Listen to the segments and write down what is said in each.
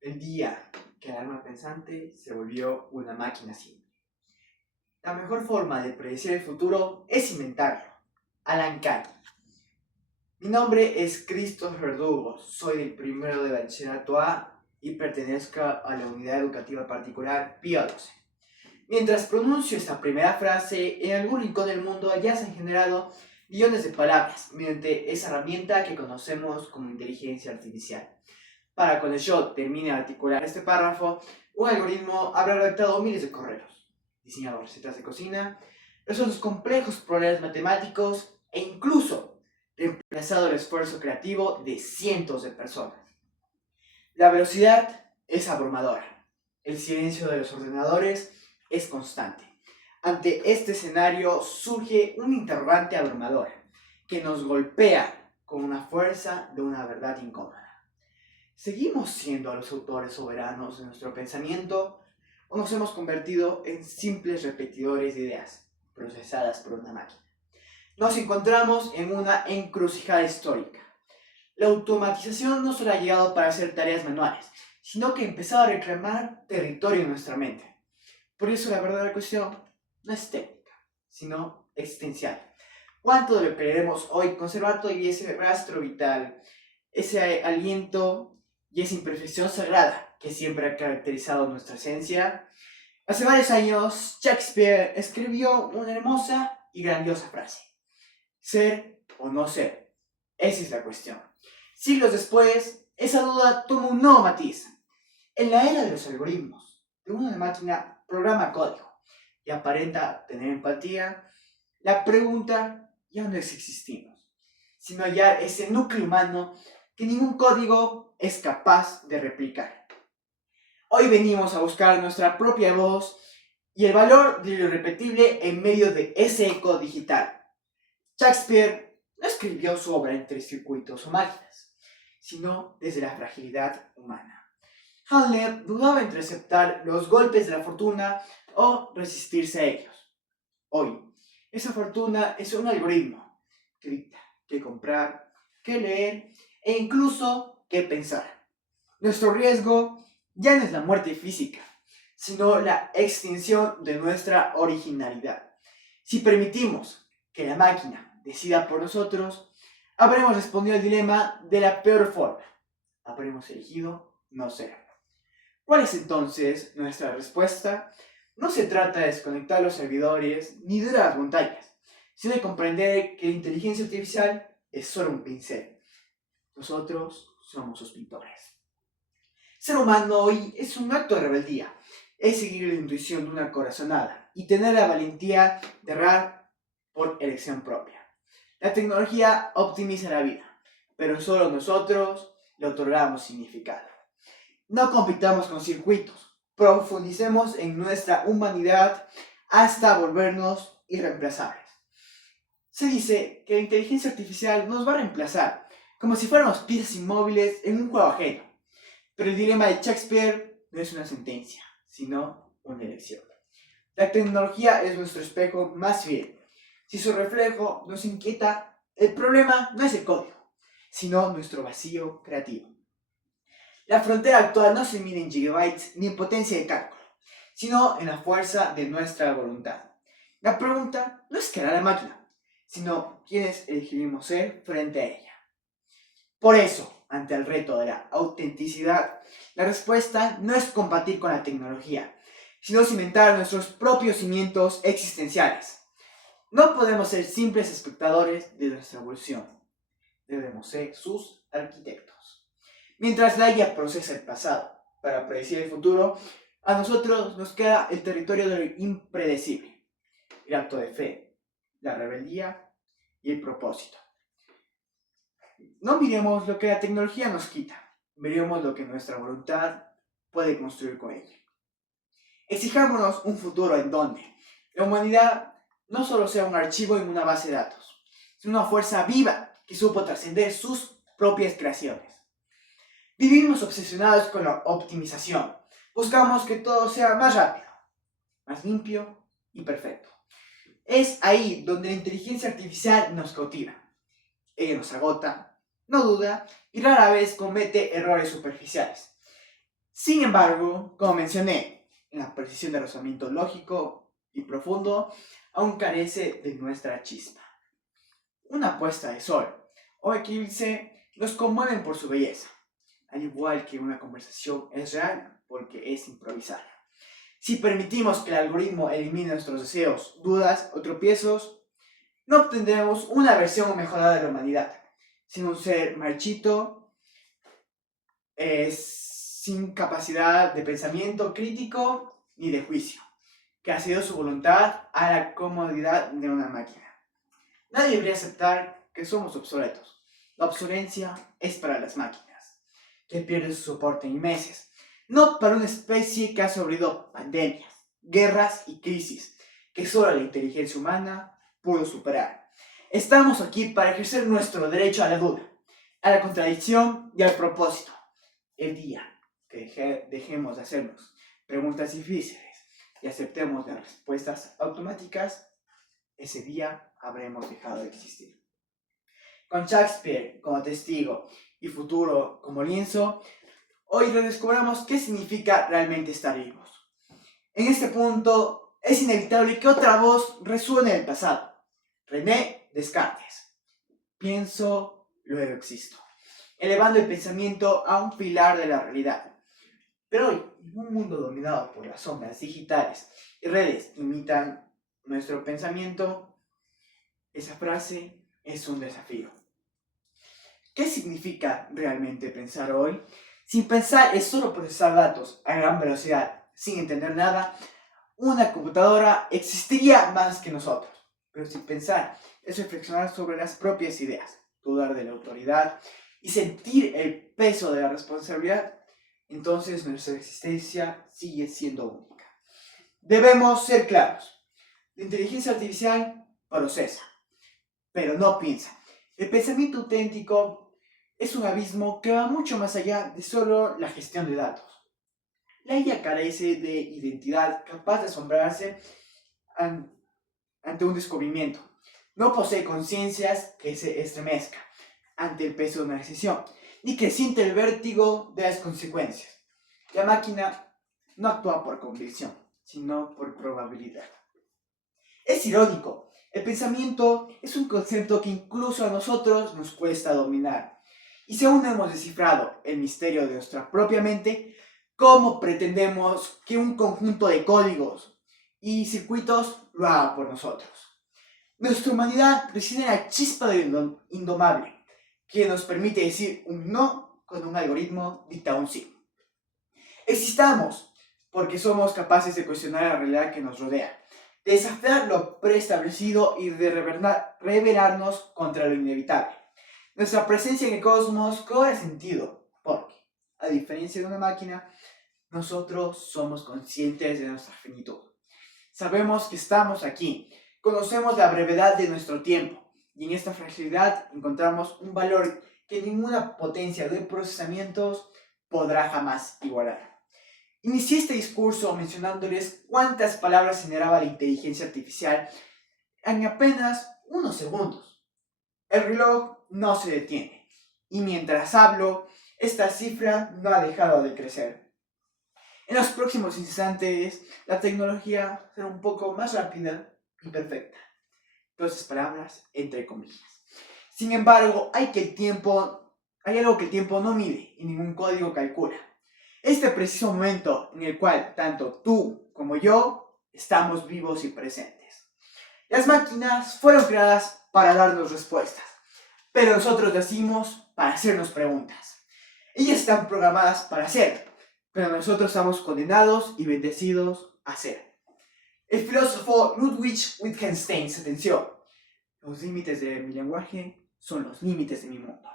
El día que el alma pensante se volvió una máquina simple. La mejor forma de predecir el futuro es inventarlo. Alan Kay. Mi nombre es Christopher Verdugo, soy del primero de bachillerato A y pertenezco a la unidad educativa particular Pío XII. Mientras pronuncio esta primera frase, en algún rincón del mundo ya se han generado millones de palabras mediante esa herramienta que conocemos como inteligencia artificial. Para cuando yo termine de articular este párrafo, un algoritmo habrá redactado miles de correos, diseñado recetas de cocina, resuelto complejos problemas matemáticos e incluso reemplazado el esfuerzo creativo de cientos de personas. La velocidad es abrumadora. El silencio de los ordenadores es constante. Ante este escenario surge un interrogante abrumador que nos golpea con una fuerza de una verdad incómoda. ¿Seguimos siendo los autores soberanos de nuestro pensamiento o nos hemos convertido en simples repetidores de ideas procesadas por una máquina? Nos encontramos en una encrucijada histórica. La automatización no solo ha llegado para hacer tareas manuales, sino que ha empezado a reclamar territorio en nuestra mente. Por eso la verdadera cuestión no es técnica, sino existencial. ¿Cuánto de lo que queremos hoy conservar todavía ese rastro vital, ese aliento y esa imperfección sagrada que siempre ha caracterizado nuestra esencia? Hace varios años, Shakespeare escribió una hermosa y grandiosa frase: ser o no ser. Esa es la cuestión. Siglos después, esa duda toma un nuevo matiz. En la era de los algoritmos, de una máquina programa código y aparenta tener empatía, la pregunta ya no es existimos, sino hallar ese núcleo humano que ningún código es capaz de replicar. Hoy venimos a buscar nuestra propia voz y el valor de lo irrepetible en medio de ese eco digital. Shakespeare no escribió su obra entre circuitos o máquinas, sino desde la fragilidad humana. Hamlet dudaba entre aceptar los golpes de la fortuna o resistirse a ellos. Hoy, esa fortuna es un algoritmo que dicta qué comprar, qué leer e incluso qué pensar. Nuestro riesgo ya no es la muerte física, sino la extinción de nuestra originalidad. Si permitimos que la máquina decida por nosotros, habremos respondido al dilema de la peor forma. Habremos elegido no ser. ¿Cuál es entonces nuestra respuesta? No se trata de desconectar los servidores ni de las montañas, sino de comprender que la inteligencia artificial es solo un pincel. Nosotros somos sus pintores. Ser humano hoy es un acto de rebeldía. Es seguir la intuición de una corazonada y tener la valentía de errar por elección propia. La tecnología optimiza la vida, pero solo nosotros le otorgamos significado. No compitamos con circuitos, profundicemos en nuestra humanidad hasta volvernos irreemplazables. Se dice que la inteligencia artificial nos va a reemplazar, como si fuéramos piezas inmóviles en un juego ajeno. Pero el dilema de Shakespeare no es una sentencia, sino una elección. La tecnología es nuestro espejo más fiel. Si su reflejo nos inquieta, el problema no es el código, sino nuestro vacío creativo. La frontera actual no se mide en gigabytes ni en potencia de cálculo, sino en la fuerza de nuestra voluntad. La pregunta no es qué hará la máquina, sino quiénes elegiremos ser frente a ella. Por eso, ante el reto de la autenticidad, la respuesta no es combatir con la tecnología, sino cimentar nuestros propios cimientos existenciales. No podemos ser simples espectadores de nuestra evolución, debemos ser sus arquitectos. Mientras la IA procesa el pasado para predecir el futuro, a nosotros nos queda el territorio de lo impredecible, el acto de fe, la rebeldía y el propósito. No miremos lo que la tecnología nos quita, miremos lo que nuestra voluntad puede construir con ella. Exijámonos un futuro en donde la humanidad no solo sea un archivo en una base de datos, sino una fuerza viva que supo trascender sus propias creaciones. Vivimos obsesionados con la optimización. Buscamos que todo sea más rápido, más limpio y perfecto. Es ahí donde la inteligencia artificial nos cautiva. Ella nos agota, no duda y rara vez comete errores superficiales. Sin embargo, como mencioné, la precisión de razonamiento lógico y profundo aún carece de nuestra chispa. Una puesta de sol o eclipse nos conmueven por su belleza, al igual que una conversación es real porque es improvisada. Si permitimos que el algoritmo elimine nuestros deseos, dudas o tropiezos, no obtendremos una versión mejorada de la humanidad, sino un ser marchito, sin capacidad de pensamiento crítico ni de juicio, que ha cedido su voluntad a la comodidad de una máquina. Nadie debería aceptar que somos obsoletos. La obsolencia es para las máquinas, que pierden su soporte en meses, no para una especie que ha sobrevivido pandemias, guerras y crisis, que solo la inteligencia humana pudo superar. Estamos aquí para ejercer nuestro derecho a la duda, a la contradicción y al propósito. El día que dejemos de hacernos preguntas difíciles y aceptemos las respuestas automáticas, ese día habremos dejado de existir. Con Shakespeare como testigo y futuro como lienzo, hoy redescubramos qué significa realmente estar vivos. En este punto, es inevitable que otra voz resuene del pasado. René Descartes. Pienso, luego existo. Elevando el pensamiento a un pilar de la realidad. Pero hoy, en un mundo dominado por las sombras digitales y redes que imitan nuestro pensamiento, esa frase es un desafío. ¿Qué significa realmente pensar hoy? Sin pensar es solo procesar datos a gran velocidad, sin entender nada. Una computadora existiría más que nosotros. Pero sin pensar es reflexionar sobre las propias ideas, dudar de la autoridad y sentir el peso de la responsabilidad. Entonces nuestra existencia sigue siendo única. Debemos ser claros. La inteligencia artificial procesa, pero no piensa. El pensamiento auténtico es un abismo que va mucho más allá de solo la gestión de datos. La IA carece de identidad capaz de asombrarse ante un descubrimiento. No posee conciencias que se estremezca ante el peso de una decisión, ni que siente el vértigo de las consecuencias. La máquina no actúa por convicción, sino por probabilidad. Es irónico, el pensamiento es un concepto que incluso a nosotros nos cuesta dominar. Y si aún no hemos descifrado el misterio de nuestra propia mente, ¿cómo pretendemos que un conjunto de códigos y circuitos lo haga por nosotros? Nuestra humanidad reside en la chispa de lo indomable, que nos permite decir un no cuando un algoritmo dicta un sí. Existamos porque somos capaces de cuestionar la realidad que nos rodea, de desafiar lo preestablecido y de rebelarnos contra lo inevitable. Nuestra presencia en el cosmos cobra sentido, porque, a diferencia de una máquina, nosotros somos conscientes de nuestra finitud. Sabemos que estamos aquí, conocemos la brevedad de nuestro tiempo, y en esta fragilidad encontramos un valor que ninguna potencia de procesamientos podrá jamás igualar. Inicié este discurso mencionándoles cuántas palabras generaba la inteligencia artificial en apenas unos segundos. El reloj no se detiene y mientras hablo, esta cifra no ha dejado de crecer. En los próximos instantes, la tecnología será un poco más rápida y perfecta. Todas esas palabras entre comillas. Sin embargo, hay algo que el tiempo no mide y ningún código calcula. Este preciso momento en el cual tanto tú como yo estamos vivos y presentes. Las máquinas fueron creadas para darnos respuestas, pero nosotros nacimos para hacernos preguntas. Ellas están programadas para hacer, pero nosotros estamos condenados y bendecidos a ser. El filósofo Ludwig Wittgenstein sentenció: los límites de mi lenguaje son los límites de mi mundo.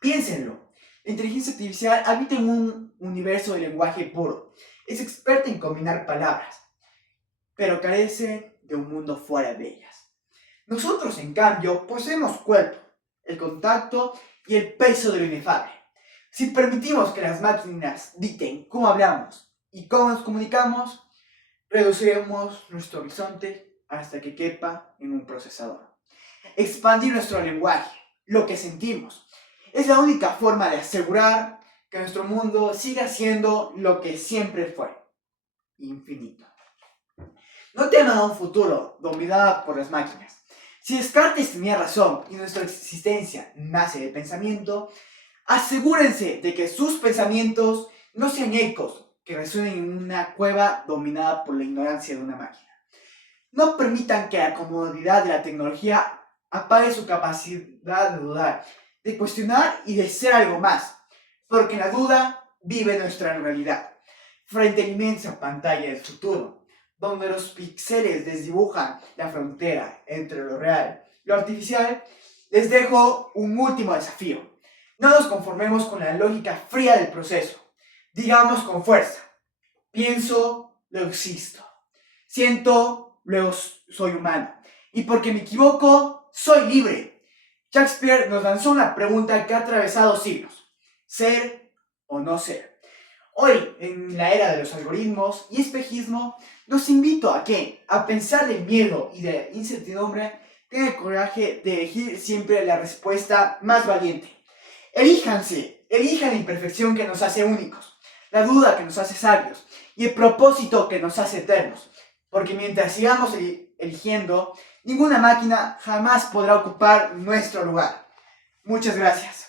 Piénsenlo. La inteligencia artificial habita en un universo de lenguaje puro. Es experta en combinar palabras, pero carece de un mundo fuera de ellas. Nosotros, en cambio, poseemos cuerpo, el contacto y el peso de lo inefable. Si permitimos que las máquinas dicten cómo hablamos y cómo nos comunicamos, reduciremos nuestro horizonte hasta que quepa en un procesador. Expandir nuestro lenguaje, lo que sentimos, es la única forma de asegurar que nuestro mundo siga siendo lo que siempre fue, infinito. No teman a un futuro dominado por las máquinas. Si Descartes tenía razón y nuestra existencia nace del pensamiento, asegúrense de que sus pensamientos no sean ecos que resuenen en una cueva dominada por la ignorancia de una máquina. No permitan que la comodidad de la tecnología apague su capacidad de dudar, de cuestionar y de ser algo más, porque en la duda vive nuestra realidad. Frente a la inmensa pantalla del futuro, donde los píxeles desdibujan la frontera entre lo real y lo artificial, les dejo un último desafío. No nos conformemos con la lógica fría del proceso. Digamos con fuerza: pienso, luego existo. Siento, luego soy humano. Y porque me equivoco, soy libre. Shakespeare nos lanzó una pregunta que ha atravesado siglos: ¿ser o no ser? Hoy, en la era de los algoritmos y espejismo, los invito a que, a pesar del miedo y de la incertidumbre, tengan el coraje de elegir siempre la respuesta más valiente. Elíjanse, elijan la imperfección que nos hace únicos, la duda que nos hace sabios y el propósito que nos hace eternos. Porque mientras sigamos eligiendo, ninguna máquina jamás podrá ocupar nuestro lugar. Muchas gracias.